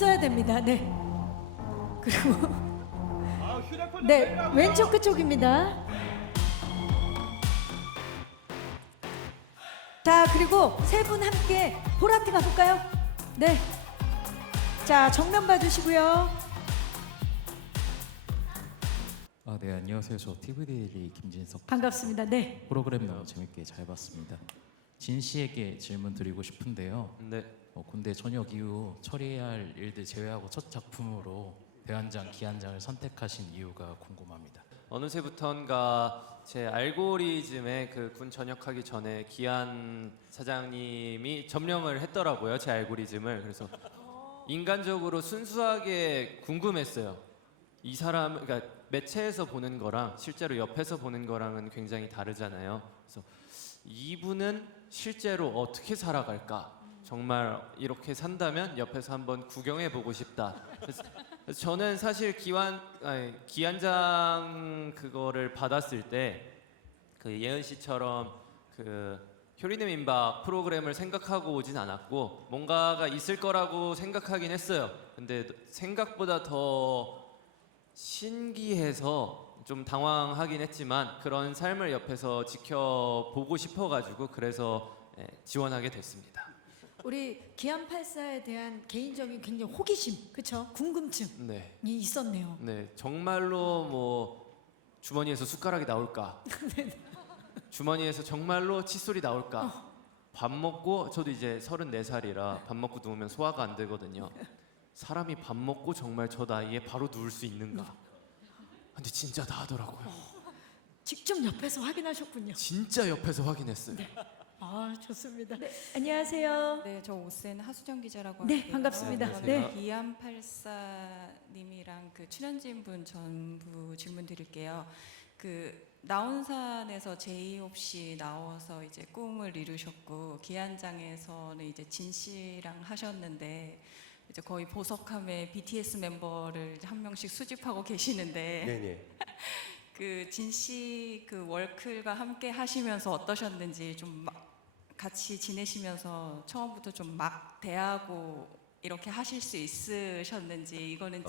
있어야 됩니다. 네. 그리고 네, 왼쪽 그쪽입니다. 자, 그리고 세 분 함께 보라트 가볼까요? 네. 자, 정면 봐주시고요. 아, 네, 안녕하세요. 저 TV데일리 김진석 반갑습니다. 네. 프로그램 너무 재밌게 잘 봤습니다. 진 씨에게 질문 드리고 싶은데요. 네. 군대 전역 이후 처리해야 할 일들 제외하고 첫 작품으로 대환장, 기안장을 선택하신 이유가 궁금합니다. 어느새부턴가 제 알고리즘에 그 군 전역하기 전에 기안 사장님이 점령을 했더라고요. 제 알고리즘을. 그래서 인간적으로 순수하게 궁금했어요. 이 사람, 그러니까 매체에서 보는 거랑 실제로 옆에서 보는 거랑은 굉장히 다르잖아요. 그래서 이분은 실제로 어떻게 살아갈까? 정말 이렇게 산다면 옆에서 한번 구경해 보고 싶다. 그래서 저는 사실 기안장 그거를 받았을 때 그 예은 씨처럼 그 효리네 민박 프로그램을 생각하고 오진 않았고 뭔가가 있을 거라고 생각하긴 했어요. 근데 생각보다 더 신기해서 좀 당황하긴 했지만 그런 삶을 옆에서 지켜보고 싶어가지고 그래서 지원하게 됐습니다. 우리 기안84에 대한 개인적인 굉장히 호기심, 그렇죠? 궁금증이 네, 있었네요. 네, 정말로 뭐 주머니에서 숟가락이 나올까? 주머니에서 정말로 칫솔이 나올까? 밥 먹고 저도 이제 34살이라 밥 먹고 누우면 소화가 안 되거든요. 사람이 밥 먹고 정말 저 나이에 바로 누울 수 있는가? 근데 진짜 나더라고요. 직접 옆에서 확인하셨군요. 진짜 옆에서 확인했어요. 아, 좋습니다. 네, 안녕하세요. 네, 저 오센 하수정 기자라고 네, 할게요. 반갑습니다. 안녕하세요. 네. 기안84님이랑 그 출연진분 전부 질문 드릴게요. 그 나온산에서 제이 없이 나와서 이제 꿈을 이루셨고 기안장에서는 이제 진 씨랑 하셨는데 이제 거의 보석함에 BTS 멤버를 한 명씩 수집하고 계시는데 네네. 그 진 씨 그 월클과 함께 하시면서 어떠셨는지 좀 같이 지내시면서 처음부터 좀 막 대하고 이렇게 하실 수 있으셨는지 이거는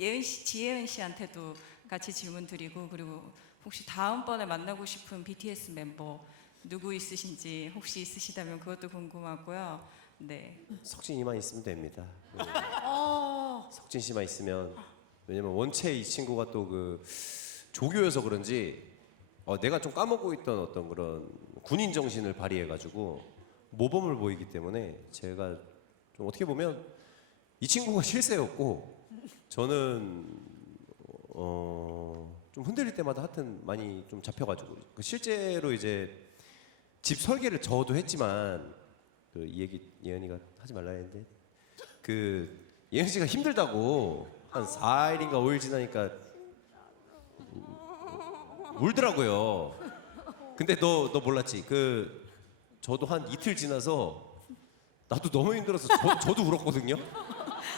예은 씨, 지혜은 씨한테도 같이 질문 드리고 그리고 혹시 다음번에 만나고 싶은 BTS 멤버 누구 있으신지 혹시 있으시다면 그것도 궁금하고요. 네. 석진 이만 있으면 됩니다. 네. 어, 석진 씨만 있으면 왜냐면 원체 이 친구가 또 그 조교여서 그런지 내가 좀 까먹고 있던 어떤 그런 군인 정신을 발휘해가지고 모범을 보이기 때문에 제가 좀 어떻게 보면 이 친구가 실세였고 저는 좀 흔들릴 때마다 하여튼 많이 좀 잡혀가지고 실제로 이제 집 설계를 저도 했지만 이 얘기 예은이가 하지 말라 했는데 그 예은 씨가 힘들다고 한 4일인가 5일 지나니까 울더라고요. 근데 너 몰랐지? 그 저도 한 이틀 지나서 나도 너무 힘들어서 저도 울었거든요.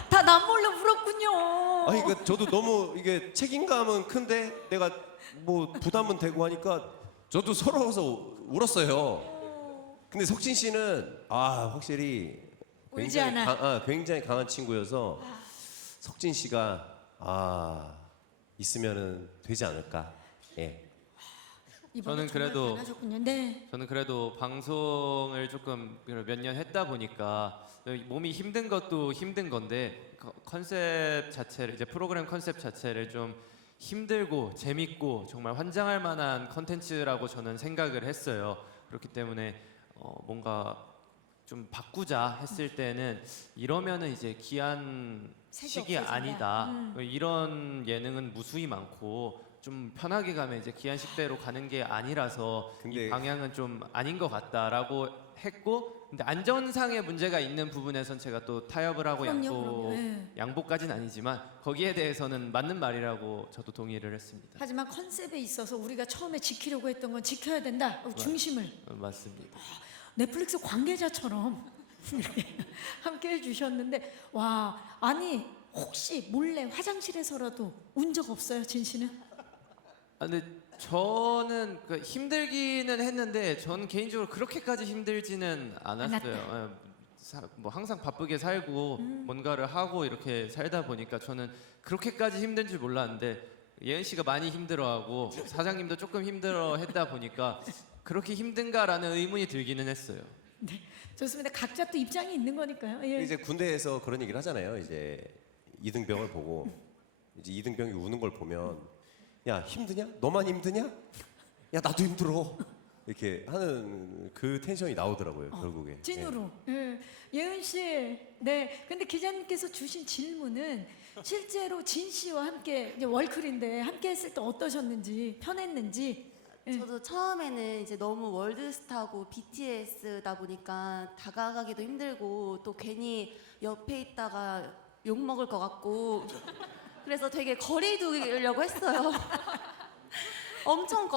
다 남몰래 울었군요. 아니 그 저도 너무 이게 책임감은 큰데 내가 뭐 부담은 되고 하니까 저도 서러워서 울었어요. 근데 석진 씨는 확실히 울지 않아. 굉장히 강한 친구여서 석진 씨가 있으면은 되지 않을까. 예. 이번에 저는 그래도- 정말 하셨군요. 네. 저는 그래도 방송을 조금 몇 년 했다 보니까 몸이 힘든 것도 힘든 건데 컨셉 자체를 이제 프로그램 컨셉 자체를 좀 힘들고 재밌고 정말 환장할 만한 컨텐츠라고 저는 생각을 했어요. 그렇기 때문에 뭔가 좀 바꾸자 했을 때는 이러면은 이제 기한식이 없어진다. 아니다. 이런 예능은 무수히 많고 좀 편하게 가면 이제 기한식대로 가는 게 아니라서 근데- 이 방향은 좀 아닌 것 같다라고 했고 근데 안전상의 문제가 있는 부분에선 제가 또 타협을 하고 그럼요. 네. 양보까지는 아니지만 거기에 대해서는 맞는 말이라고 저도 동의를 했습니다. 하지만 컨셉에 있어서 우리가 처음에 지키려고 했던 건 지켜야 된다. 중심을 맞습니다. 넷플릭스 관계자처럼 이렇게 함께 해주셨는데 와, 아니 혹시 몰래 화장실에서라도 운 적 없어요, 진 씨는? 근데 저는 힘들기는 했는데 전 개인적으로 그렇게까지 힘들지는 않았어요. 뭐 항상 바쁘게 살고 뭔가를 하고 이렇게 살다 보니까 저는 그렇게까지 힘든 줄 몰랐는데 예은 씨가 많이 힘들어하고 사장님도 조금 힘들어했다 보니까 그렇게 힘든가라는 의문이 들기는 했어요. 좋습니다. 각자 또 입장이 있는 거니까요. 예. 이제 군대에서 그런 얘기를 하잖아요. 이제 이등병을 보고 이제 이등병이 우는 걸 보면 야 힘드냐? 너만 힘드냐? 야 나도 힘들어. 이렇게 하는 그 텐션이 나오더라고요. 결국에. 찐으로. 예. 예은 씨. 네. 근데 기자님께서 주신 질문은 실제로 진 씨와 함께 이제 월클인데 함께 했을 때 어떠셨는지, 편했는지. 예. 저도 처음에는 이제 너무 월드스타고 BTS다 보니까 다가가기도 힘들고 또 괜히 옆에 있다가 욕 먹을 것 같고 그래서 되게 거리 두려고 했어요. 엄청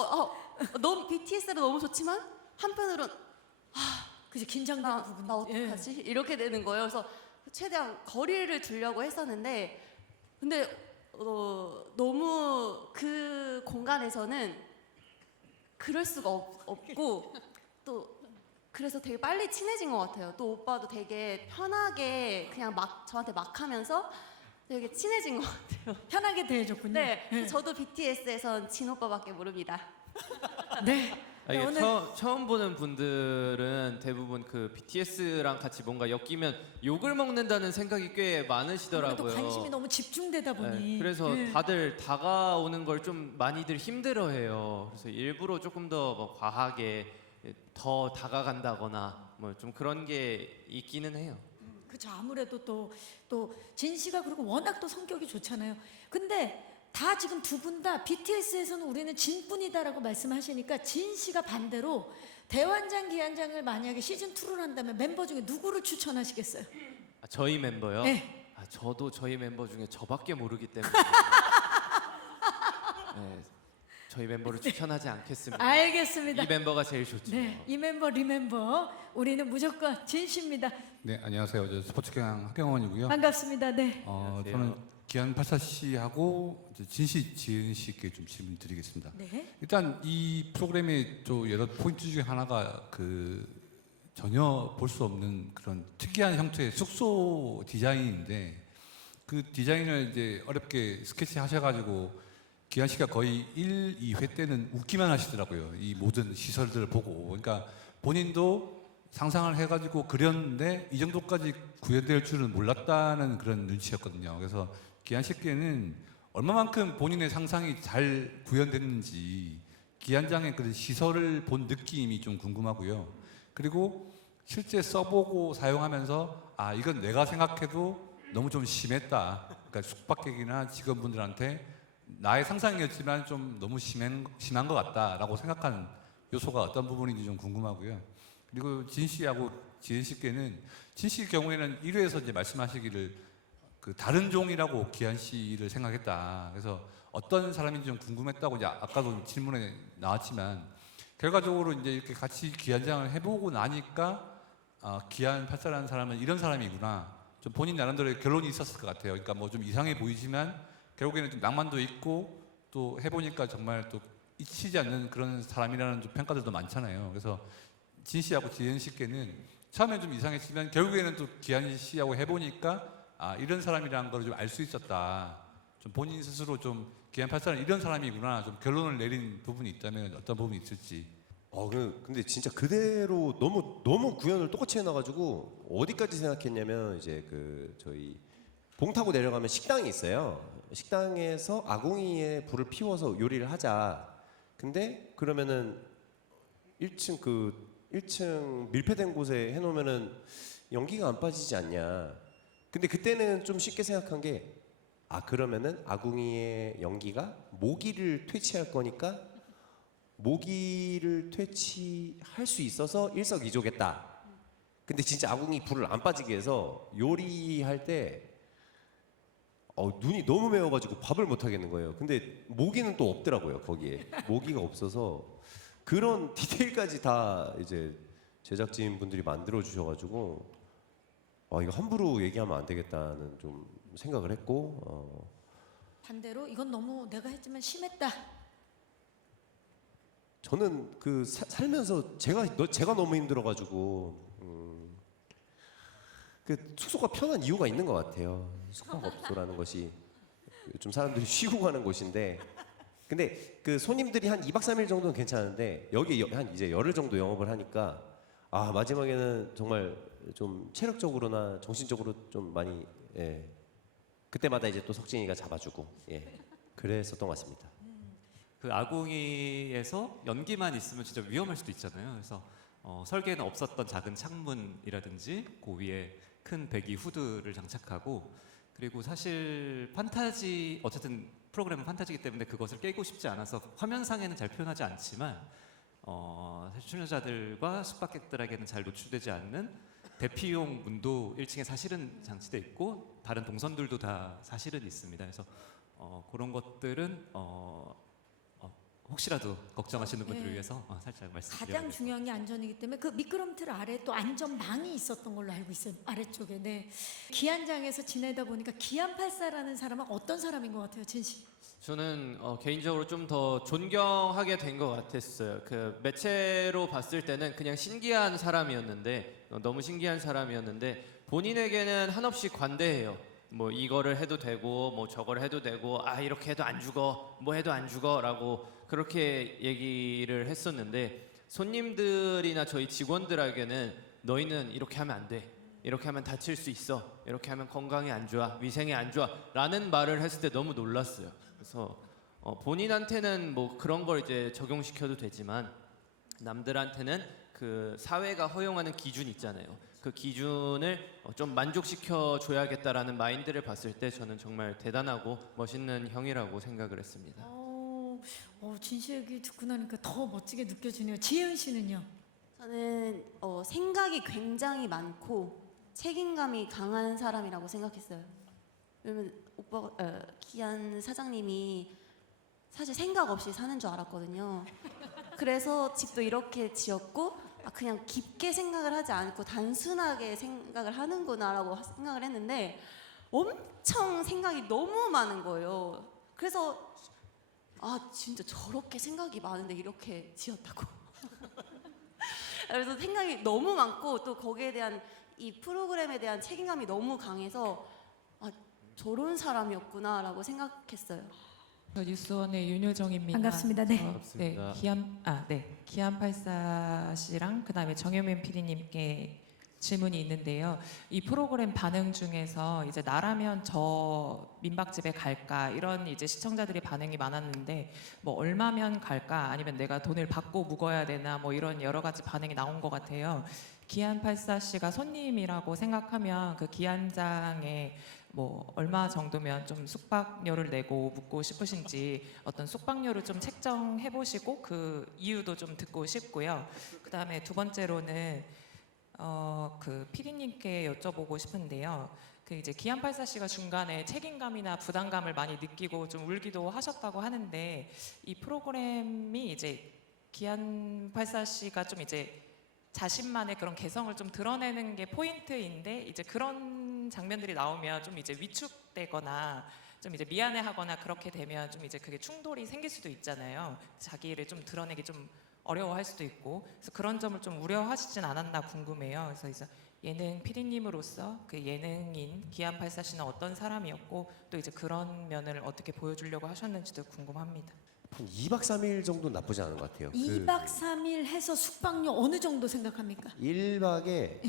너무 BTS도 너무 좋지만 한편으론 그죠, 긴장되는 부분. 나 어떡하지? 이렇게 되는 거예요. 그래서 최대한 거리를 두려고 했었는데 근데 너무 그 공간에서는 그럴 수가 없고 또 그래서 되게 빨리 친해진 것 같아요. 또 오빠도 되게 편하게 그냥 막 저한테 막 하면서 되게 친해진 것 같아요. 편하게 대해줬군요. 네, 예. 저도 BTS에선 진 오빠밖에 모릅니다. 네. 아, 이게 오늘 처음 보는 분들은 대부분 그 BTS랑 같이 뭔가 엮이면 욕을 먹는다는 생각이 꽤 아무래도 많으시더라고요. 관심이 너무 집중되다 보니. 네, 그래서 예. 다들 다가오는 걸 좀 많이들 힘들어해요. 그래서 일부러 조금 더 뭐 과하게 더 다가간다거나 뭐 좀 그런 게 있기는 해요. 그렇죠. 아무래도 또 진 씨가 그리고 워낙 또 성격이 좋잖아요. 근데 다 지금 두 분 다 BTS에서는 우리는 진뿐이다라고 말씀하시니까 진 씨가 반대로 대환장 기한장을 만약에 시즌 2를 한다면 멤버 중에 누구를 추천하시겠어요? 아, 저희 멤버요? 네. 아, 저도 저희 멤버 중에 저밖에 모르기 때문에 네, 저희 멤버를 추천하지 않겠습니다. 알겠습니다. 이 멤버가 제일 좋죠. 네, 이 멤버 리멤버 우리는 무조건 진 씨입니다. 네, 안녕하세요. 저 스포츠 경영 학경원이고요. 반갑습니다. 네. 안녕하세요. 저는 기한 84 씨하고 진씨, 지은 씨께 좀 질문 드리겠습니다. 네. 일단 이 프로그램의 또 여러 포인트 중에 하나가 그 전혀 볼 수 없는 그런 특이한 형태의 숙소 디자인인데 그 디자인을 이제 어렵게 스케치 하셔가지고 기한 씨가 거의 1, 2회 때는 웃기만 하시더라고요. 이 모든 시설들을 보고. 그러니까 본인도 상상을 해가지고 그렸는데 이 정도까지 구현될 줄은 몰랐다는 그런 눈치였거든요. 그래서 기한 씨께는 얼마만큼 본인의 상상이 잘 구현됐는지 기한장의 그 시설을 본 느낌이 좀 궁금하고요. 그리고 실제 써보고 사용하면서 아 이건 내가 생각해도 너무 좀 심했다. 그러니까 숙박객이나 직원분들한테 나의 상상이었지만 좀 너무 심한 것 같다라고 생각하는 요소가 어떤 부분인지 좀 궁금하고요. 그리고 진 씨하고 지은 씨께는 진 씨 경우에는 1회에서 이제 말씀하시기를 그 다른 종이라고 기한 씨를 생각했다. 그래서 어떤 사람인지 좀 궁금했다고 이제 아까도 질문에 나왔지만 결과적으로 이제 이렇게 같이 기한장을 해보고 나니까 기한 84라는 사람은 이런 사람이구나. 좀 본인 나름대로의 결론이 있었을 것 같아요. 그러니까 뭐 좀 이상해 보이지만 결국에는 좀 낭만도 있고 또 해보니까 정말 또 잊히지 않는 그런 사람이라는 좀 평가들도 많잖아요. 그래서 진 씨하고 지은 씨께는 처음엔 좀 이상했지만 결국에는 또 기한 씨하고 해보니까 아 이런 사람이라는 걸 좀 알 수 있었다. 좀 본인 스스로 좀 기한 84는 이런 사람이구나. 좀 결론을 내린 부분이 있다면 어떤 부분이 있을지. 근데 진짜 그대로 너무 구현을 똑같이 해놔가지고 어디까지 생각했냐면 이제 그 저희 봉 타고 내려가면 식당이 있어요. 식당에서 아궁이에 불을 피워서 요리를 하자. 근데 그러면은 1층 밀폐된 곳에 해놓으면은 연기가 안 빠지지 않냐. 근데 그때는 좀 쉽게 생각한 게 그러면은 아궁이의 연기가 모기를 퇴치할 거니까 모기를 퇴치할 수 있어서 일석이조겠다. 근데 진짜 아궁이 불을 안 빠지게 해서 요리할 때 눈이 너무 매워가지고 밥을 못 하겠는 거예요. 근데 모기는 또 없더라고요. 거기에 모기가 없어서 그런 디테일까지 다 이제 제작진 분들이 만들어 주셔가지고 이거 함부로 얘기하면 안 되겠다는 좀 생각을 했고 반대로 이건 너무 내가 했지만 심했다. 저는 그 살면서 제가 너무 힘들어가지고 그 숙소가 편한 이유가 있는 것 같아요. 숙박업소라는 것이 좀 사람들이 쉬고 가는 곳인데, 근데 그 손님들이 한 2박 3일 정도는 괜찮은데 여기 한 이제 열흘 정도 영업을 하니까 아 마지막에는 정말 좀 체력적으로나 정신적으로 좀 많이 예. 그때마다 이제 또 석진이가 잡아주고 예. 그랬었던 것 같습니다. 그 아궁이에서 연기만 있으면 진짜 위험할 수도 있잖아요. 그래서 설계에는 없었던 작은 창문이라든지 그 위에 큰 배기 후드를 장착하고, 그리고 사실 판타지, 어쨌든 프로그램은 판타지이기 때문에 그것을 깨고 싶지 않아서 화면상에는 잘 표현하지 않지만 사실 출연자들과 숙박객들에게는 잘 노출되지 않는 대피용 문도 1층에 사실은 장치돼 있고 다른 동선들도 다 사실은 있습니다. 그래서 그런 것들은 혹시라도 걱정하시는 분들을 네. 위해서 살짝 가장 말씀드려요. 중요한 게 안전이기 때문에 그 미끄럼틀 아래 또 안전망이 있었던 걸로 알고 있어요. 아래쪽에. 네. 기안장에서 지내다 보니까 기안84라는 사람은 어떤 사람인 것 같아요, 진씨? 저는 개인적으로 좀 더 존경하게 된 것 같았어요. 그 매체로 봤을 때는 그냥 신기한 사람이었는데 너무 신기한 사람이었는데 본인에게는 한없이 관대해요. 뭐 이거를 해도 되고 뭐 저걸 해도 되고 아 이렇게 해도 안 죽어 뭐 해도 안 죽어라고 그렇게 얘기를 했었는데 손님들이나 저희 직원들에게는 너희는 이렇게 하면 안 돼. 이렇게 하면 다칠 수 있어. 이렇게 하면 건강에 안 좋아. 위생에 안 좋아. 라는 말을 했을 때 너무 놀랐어요. 그래서 본인한테는 뭐 그런 걸 이제 적용시켜도 되지만 남들한테는 그 사회가 허용하는 기준 있잖아요. 그 기준을 좀 만족시켜 줘야겠다라는 마인드를 봤을 때 저는 정말 대단하고 멋있는 형이라고 생각을 했습니다. 진씨 얘기 듣고 나니까 더 멋지게 느껴지네요. 지혜은 씨는요? 저는 생각이 굉장히 많고 책임감이 강한 사람이라고 생각했어요. 왜냐면 기안 사장님이 사실 생각 없이 사는 줄 알았거든요. 그래서 집도 이렇게 지었고 그냥 깊게 생각을 하지 않고 단순하게 생각을 하는구나라고 생각을 했는데 엄청 생각이 너무 많은 거예요. 그래서 진짜 저렇게 생각이 많은데 이렇게 지었다고. 그래서 생각이 너무 많고 또 거기에 대한 이 프로그램에 대한 책임감이 너무 강해서 저런 사람이었구나라고 생각했어요. 저 뉴스원의 윤효정입니다. 반갑습니다. 네. 반갑습니다. 기안84 씨랑 그다음에 정효민 PD님께 질문이 있는데요. 이 프로그램 반응 중에서 이제 나라면 저 민박집에 갈까 이런 이제 시청자들이 반응이 많았는데 뭐 얼마면 갈까 아니면 내가 돈을 받고 묵어야 되나 뭐 이런 여러 가지 반응이 나온 것 같아요. 기안84 씨가 손님이라고 생각하면 그 기안장에 뭐 얼마 정도면 좀 숙박료를 내고 묵고 싶으신지 어떤 숙박료를 좀 책정해 보시고 그 이유도 좀 듣고 싶고요. 그다음에 두 번째로는 그 PD님께 여쭤보고 싶은데요. 그 이제 기안84 씨가 중간에 책임감이나 부담감을 많이 느끼고 좀 울기도 하셨다고 하는데 이 프로그램이 이제 기안84 씨가 좀 이제 자신만의 그런 개성을 좀 드러내는 게 포인트인데 이제 그런 장면들이 나오면 좀 이제 위축되거나 좀 이제 미안해하거나 그렇게 되면 좀 이제 그게 충돌이 생길 수도 있잖아요. 자기를 좀 드러내기 좀 어려워할 수도 있고 그래서 그런 점을 좀 우려하시진 않았나 궁금해요. 그래서 이제 예능 PD님으로서 그 예능인 기안84 씨는 어떤 사람이었고 또 이제 그런 면을 어떻게 보여주려고 하셨는지도 궁금합니다. 한 2박 3일 정도 나쁘지 않은 것 같아요. 2박 3일 해서 숙박료 어느 정도 생각합니까? 1박에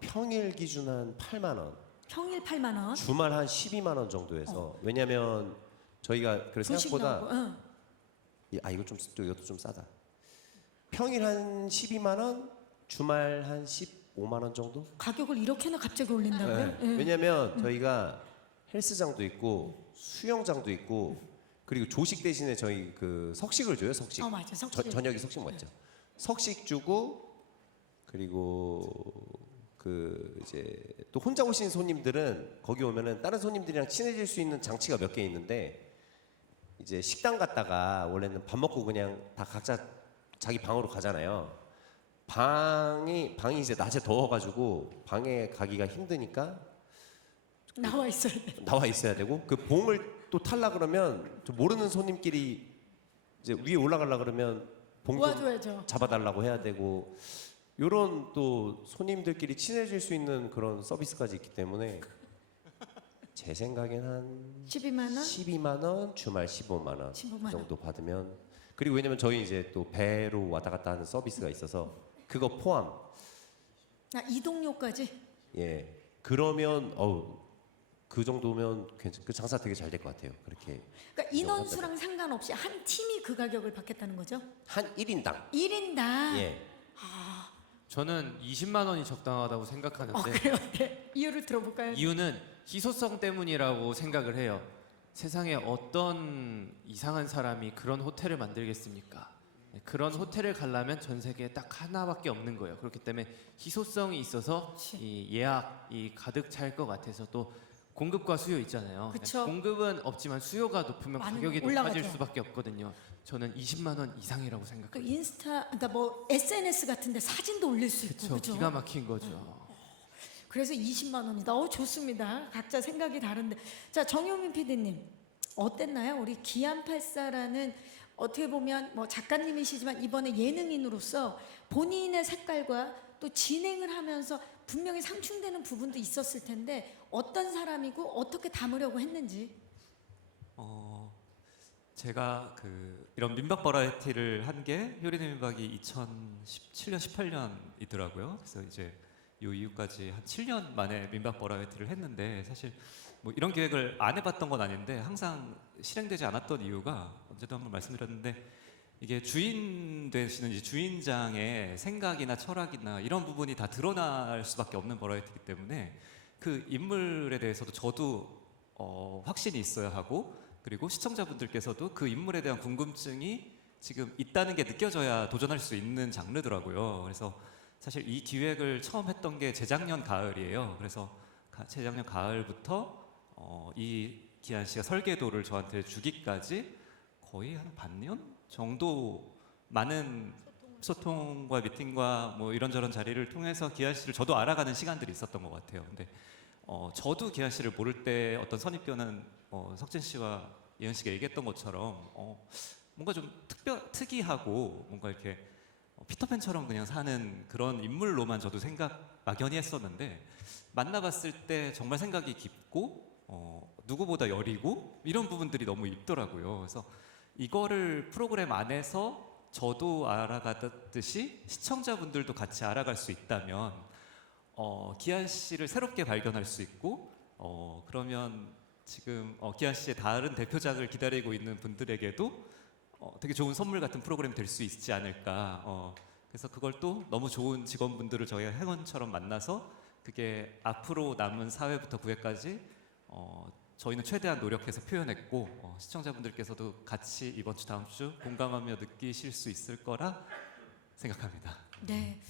평일 기준 한 8만 원, 평일 8만 원. 주말 한 12만 원 정도에서 왜냐면 저희가 그 조식 생각보다 나오고, 응. 이것도 좀 싸다. 평일 한 12만 원, 주말 한 15만 원 정도? 가격을 이렇게나 갑자기 올린다고요? 네. 예. 왜냐면 저희가 헬스장도 있고 수영장도 있고 그리고 조식 대신에 저희 그 석식을 줘요. 석식. 맞아. 석식. 저녁에 석식 맞죠? 석식 주고 그리고 그 이제 또 혼자 오신 손님들은 거기 오면은 다른 손님들이랑 친해질 수 있는 장치가 몇 개 있는데 이제 식당 갔다가 원래는 밥 먹고 그냥 다 각자 자기 방으로 가잖아요. 방이 이제 낮에 더워가지고 방에 가기가 힘드니까 나와 있어야 돼. 나와 있어야 되고 그 봉을 또 탈라 그러면 좀 모르는 손님끼리 이제 위에 올라가려 그러면 봉 좀 도와줘야죠. 잡아달라고 해야 되고 이런 또 손님들끼리 친해질 수 있는 그런 서비스까지 있기 때문에 제 생각엔 한 12만 원? 12만 원, 주말 15만 원 15만 원. 정도 받으면, 그리고 왜냐면 저희 이제 또 배로 왔다 갔다 하는 서비스가 있어서 그거 포함. 아, 이동료까지? 예. 그러면 그 정도면 그 장사 되게 잘 될 것 같아요. 그렇게 그러니까 인원수랑 상관없이 한 팀이 그 가격을 받겠다는 거죠? 한 1인당. 1인당. 예. 저는 20만 원이 적당하다고 생각하는데 그래요. 네. 이유를 들어볼까요? 이유는 희소성 때문이라고 생각을 해요. 세상에 어떤 이상한 사람이 그런 호텔을 만들겠습니까? 네, 그런 호텔을 가려면 전 세계에 딱 하나밖에 없는 거예요. 그렇기 때문에 희소성이 있어서 이 예약이 가득 찰 것 같아서, 또 공급과 수요 있잖아요. 그쵸. 공급은 없지만 수요가 높으면 많이 가격이 올라가죠. 높아질 수밖에 없거든요. 저는 20만 원 이상이라고 그 생각해요. 인스타, 그러니까 뭐 SNS 같은데 사진도 올릴 수 있고, 그렇죠. 그죠? 기가 막힌 거죠. 그래서 20만 원이다. 좋습니다. 각자 생각이 다른데. 자, 정효민 PD님 어땠나요? 우리 기안84라는 어떻게 보면 뭐 작가님이시지만 이번에 예능인으로서 본인의 색깔과 또 진행을 하면서 분명히 상충되는 부분도 있었을 텐데 어떤 사람이고 어떻게 담으려고 했는지. 제가 이런 민박 버라이어티를 한 게 효린의 민박이 2017년, 18년이더라고요. 그래서 이제 요 이후까지 한 7년 만에 민박 버라이어티를 했는데, 사실 뭐 이런 기획을 안 해봤던 건 아닌데 항상 실행되지 않았던 이유가, 언제도 한번 말씀드렸는데, 이게 주인 되시는 이 주인장의 생각이나 철학이나 이런 부분이 다 드러날 수밖에 없는 버라이어티이기 때문에 그 인물에 대해서도 저도 확신이 있어야 하고, 그리고 시청자분들께서도 그 인물에 대한 궁금증이 지금 있다는 게 느껴져야 도전할 수 있는 장르더라고요. 그래서 사실 이 기획을 처음 했던 게 재작년 가을이에요. 그래서 재작년 가을부터 이 기안 씨가 설계도를 저한테 주기까지 거의 한 반년 정도 많은 소통과 미팅과 뭐 이런저런 자리를 통해서 기안 씨를 저도 알아가는 시간들이 있었던 것 같아요. 근데 저도 기안 씨를 모를 때 어떤 선입견은 석진 씨와 예은 씨가 얘기했던 것처럼 뭔가 좀 특이하고 뭔가 이렇게 피터팬처럼 그냥 사는 그런 인물로만 저도 막연히 했었는데, 만나봤을 때 정말 생각이 깊고 누구보다 여리고 이런 부분들이 너무 있더라고요. 그래서 이거를 프로그램 안에서 저도 알아가듯이 시청자분들도 같이 알아갈 수 있다면 기안 씨를 새롭게 발견할 수 있고, 그러면 지금 기안 씨의 다른 대표작을 기다리고 있는 분들에게도 되게 좋은 선물 같은 프로그램이 될 수 있지 않을까. 그래서 그걸 또 너무 좋은 직원분들을 저희가 행운처럼 만나서 그게 앞으로 남은 4회부터 9회까지 저희는 최대한 노력해서 표현했고, 시청자분들께서도 같이 이번 주 다음 주 공감하며 느끼실 수 있을 거라 생각합니다. 네.